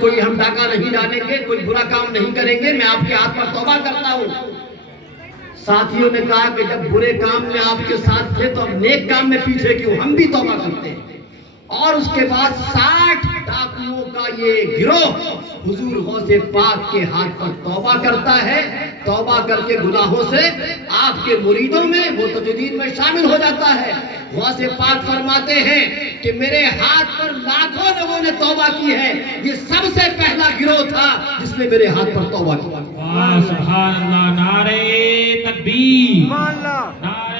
کوئی ہم ڈاکہ نہیں ڈالیں گے، کوئی برا کام نہیں کریں گے، میں آپ کے ہاتھ پر توبہ کرتا ہوں۔ ساتھیوں نے کہا کہ جب برے کام میں آپ کے ساتھ تھے تو اب نیک کام میں پیچھے کیوں، ہم بھی توبہ کرتے ہیں۔ اور اس کے بعد 60 ڈاکوؤں کا یہ گروہ حضور غوث پاک کے ہاتھ پر توبہ کرتا ہے، توبہ کر کے گناہوں سے آپ کے مریدوں میں وہ تجدید میں شامل ہو جاتا ہے۔ غوث پاک فرماتے ہیں کہ میرے ہاتھ پر لاکھوں لوگوں نے توبہ کی ہے، یہ سب سے پہلا گروہ تھا جس نے میرے ہاتھ پر توبہ کی۔ سبحان اللہ، نعرہ تکبیر، نعرہ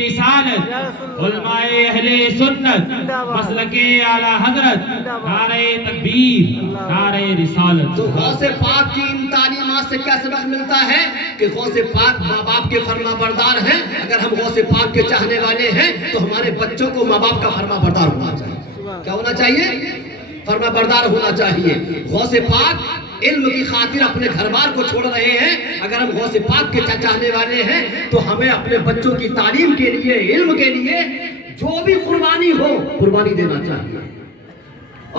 رسالت، علماء اہل سنت، مسلک اعلی حضرت، نعرہ تکبیر، نعرہ رسالت۔ تو غوث پاک کی ان تعلیمات سے کیا سبق ملتا ہے کہ غوث پاک ماں باپ کے فرما بردار ہیں۔ اگر ہم غوث پاک کے چاہنے والے ہیں تو ہمارے بچوں کو ماں باپ کا فرما بردار ہونا چاہیے۔ کیا ہونا چاہیے؟ فرما بردار ہونا چاہیے۔ غوث پاک علم کی خاطر اپنے گھر بار کو چھوڑ رہے ہیں۔ اگر ہم غوث پاک کے چاہنے والے ہیں تو ہمیں اپنے بچوں کی تعلیم کے لیے، علم کے لیے جو بھی قربانی ہو قربانی دینا چاہیے۔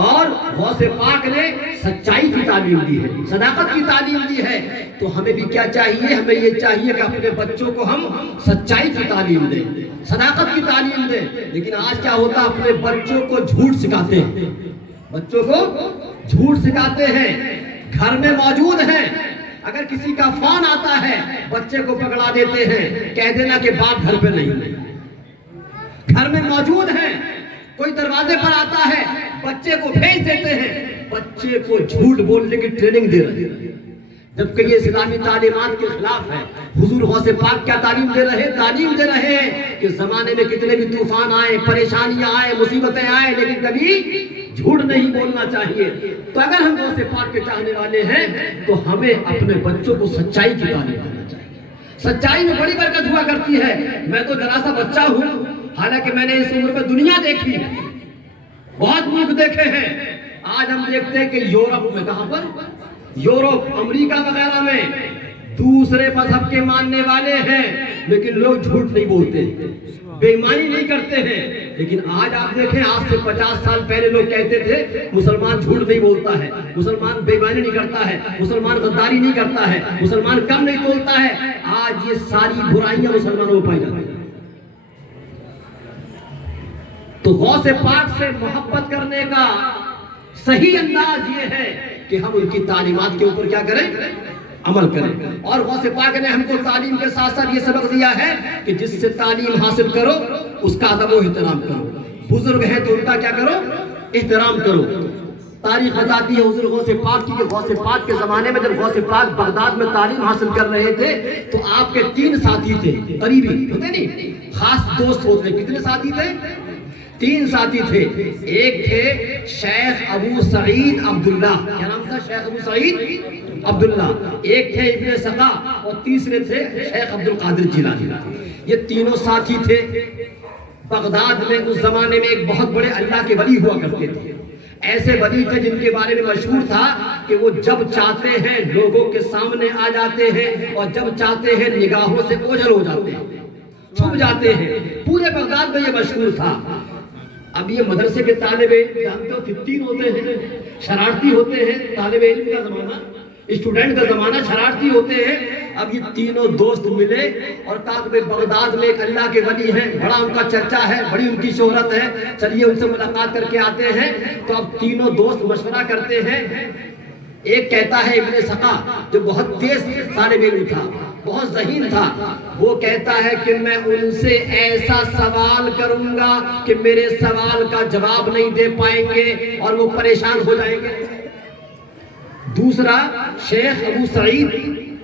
اور غوث پاک نے سچائی کی تعلیم دی ہے، صداقت کی تعلیم دی ہے، تو ہمیں بھی کیا چاہیے؟ ہمیں یہ چاہیے کہ اپنے بچوں کو ہم سچائی کی تعلیم دیں، صداقت کی تعلیم دیں۔ لیکن آج کیا ہوتا ہے؟ اپنے بچوں کو جھوٹ سکھاتے ہیں، بچوں کو جھوٹ سکھاتے ہیں، گھر میں موجود ہیں، اگر کسی کا فون آتا ہے بچے کو پکڑا دیتے ہیں، کہہ دینا کہ باپ گھر پہ نہیں، گھر میں موجود ہیں، کوئی دروازے پر آتا ہے بچے کو بھیج دیتے ہیں، بچے کو جھوٹ بولنے کی ٹریننگ دے رہے ہیں، جبکہ یہ اسلامی تعلیمات کے خلاف ہے۔ حضور غوث پاک کیا تعلیم دے رہے ہیں؟ تعلیم دے رہے ہیں کہ زمانے میں کتنے بھی طوفان آئے، پریشانیاں آئے، مصیبتیں آئے، لیکن کبھی جھوٹ نہیں بولنا چاہیے۔ تو اگر ہم غوث پاک کے چاہنے والے ہیں تو ہمیں اپنے بچوں کو سچائی کی تعلیم دینا چاہیے۔ سچائی میں بڑی برکت ہوا کرتی ہے۔ میں تو ذرا سا بچہ ہوں، حالانکہ میں نے اس عمر میں دنیا دیکھی، بہت ملک دیکھے ہیں۔ آج ہم دیکھتے ہیں کہ یورپ میں، کہاں پر؟ یورپ، امریکہ وغیرہ میں دوسرے مذہب کے ماننے والے ہیں، لیکن لوگ جھوٹ نہیں بولتے، بے ایمانی نہیں کرتے ہیں۔ لیکن آج آپ دیکھیں، آج سے 50 سال پہلے لوگ کہتے تھے مسلمان جھوٹ نہیں بولتا ہے، مسلمان بے ایمانی نہیں کرتا ہے، مسلمان غداری نہیں کرتا ہے، مسلمان کم نہیں تولتا ہے۔ آج یہ ساری برائیاں مسلمانوں میں پائی جاتی ہیں۔ تو غوث پاک سے محبت کرنے کا صحیح انداز یہ ہے کہ ہم ان کی تعلیمات کے اوپر کیا کریں؟ عمل کریں۔ اور غوث پاک نے ہم کو تعلیم کے ساتھ ساتھ یہ سبق دیا ہے کہ جس سے تعلیم حاصل کرو اس کا ادب و احترام کرو، بزرگ ہیں تو ان کا کیا کرو؟ احترام کرو۔ تاریخ بتاتی ہے حضور غوث پاک کی کہ غوث پاک کے زمانے میں جب غوث پاک بغداد میں تعلیم حاصل کر رہے تھے تو آپ کے 3 ساتھی تھے، قریبی ہوتے نہیں، خاص دوست ہوتے۔ کتنے ساتھی تھے؟ 3 ساتھی تھے۔ ایک تھے شیخ ابو سعید عبداللہ، کیا نام تھا؟ شیخ ابو سعید عبداللہ۔ ایک تھے ابن سقا، اور تیسرے تھے شیخ عبد القادر جیلانی۔ یہ تینوں ساتھی تھے۔ بغداد میں اس زمانے میں ایک بہت بڑے اللہ کے ولی ہوا کرتے تھے۔ ایسے ولی تھے جن کے بارے میں مشہور تھا کہ وہ جب چاہتے ہیں لوگوں کے سامنے آ جاتے ہیں، اور جب چاہتے ہیں نگاہوں سے اوجھل ہو جاتے ہیں، چھپ جاتے ہیں۔ پورے بغداد میں یہ مشہور تھا۔ اب یہ مدرسے کے طالب علم جانتے ہو 15 ہوتے ہیں، شرارتی ہوتے ہیں، طالب علم کا زمانہ، اسٹوڈنٹ کا زمانہ، شرارتی ہوتے ہیں۔ اب یہ تینوں دوست ملے اور کہا کہ بغداد میں ایک اللہ کے ولی ہیں، بڑا ان کا چرچا ہے، بڑی ان کی شہرت ہے، چلیے ان سے ملاقات کر کے آتے ہیں۔ تو اب تینوں دوست مشورہ کرتے ہیں۔ ایک کہتا ہے ابن سقا، جو بہت تیز طالب علم تھا، بہت ذہین تھا، وہ کہتا ہے کہ میں ان سے ایسا سوال کروں گا کہ میرے سوال کا جواب نہیں دے پائیں گے اور وہ پریشان ہو جائیں گے۔ دوسرا شیخ ابو سعید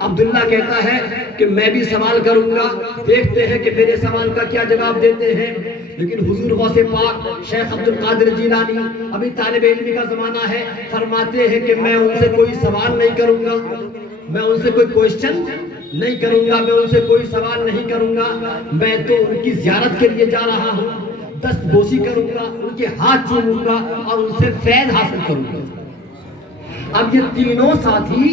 عبداللہ کہتا ہے کہ میں بھی سوال کروں گا، دیکھتے ہیں کہ میرے سوال کا کیا جواب دیتے ہیں۔ لیکن حضور غوث پاک شیخ عبد القادر جیلانی، ابھی طالب علمی کا زمانہ ہے، فرماتے ہیں کہ میں ان سے کوئی سوال نہیں کروں گا، میں ان سے کوئی کوئسچن نہیں کروں گا، میں ان سے کوئی سوال نہیں کروں گا، میں تو ان کی زیارت کے لیے جا رہا ہوں، دست بوسی کروں گا، ان کے ہاتھ چوموں گا اور ان سے فیض حاصل کروں گا۔ اب یہ تینوں ساتھی،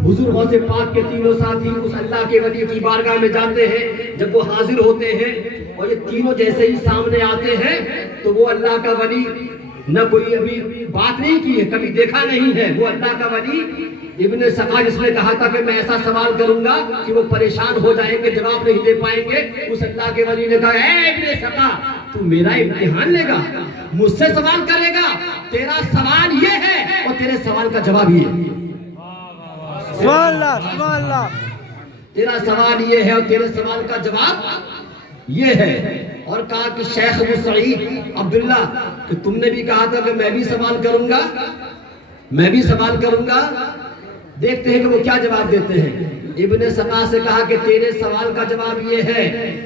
حضور غوث پاک کے تینوں ساتھی اس اللہ کے ولی کی بارگاہ میں جاتے ہیں۔ جب وہ حاضر ہوتے ہیں اور یہ تینوں جیسے ہی سامنے آتے ہیں تو وہ اللہ کا ولی نہ کوئی ابھی بات نہیں کی ہے، کبھی دیکھا نہیں ہے۔ وہ اللہ کا ولی ابن سقا جس نے کہا تھا کہ میں ایسا سوال کروں گا کہ وہ پریشان ہو جائیں گے، جواب نہیں دے پائیں گے، اس اللہ کے ولی نے کہا اے ابن سقا تو میرا امتحان لے گا، مجھ سے سوال کرے گا، تیرا سوال یہ ہے اور تیرے سوال کا جواب یہ ہے۔ سبحان اللہ سبحان اللہ۔ تیرا سوال یہ ہے اور تیرے سوال کا جواب یہ ہے۔ اور کہا کہ شیخ ابو سعید عبداللہ کہ تم نے بھی کہا تھا کہ میں بھی سوال کروں گا، میں بھی سوال کروں گا۔ دیکھتے ہیں کہ وہ کیا جواب دیتے ہیں۔ ابن سقا سے کہا کہ تیرے سوال کا جواب یہ ہے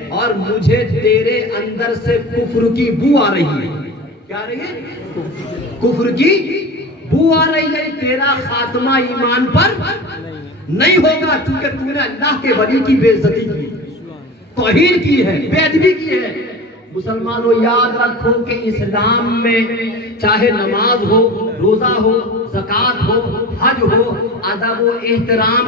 اور مجھے تیرے اندر سے کفر کی بو آ رہی ہے۔ کیا آ رہی ہے؟ کفر کی بو آ رہی ہے، تیرا خاتمہ ایمان پر نہیں ہوگا چونکہ تو نے اللہ کے ولی کی بے عزتی کی، توہین کی ہے، بے ادبی کی ہے۔ مسلمانوں یاد رکھو کہ اسلام میں چاہے نماز ہو، روزہ ہو، زکوٰۃ ہو، حج ہو، ادب و احترام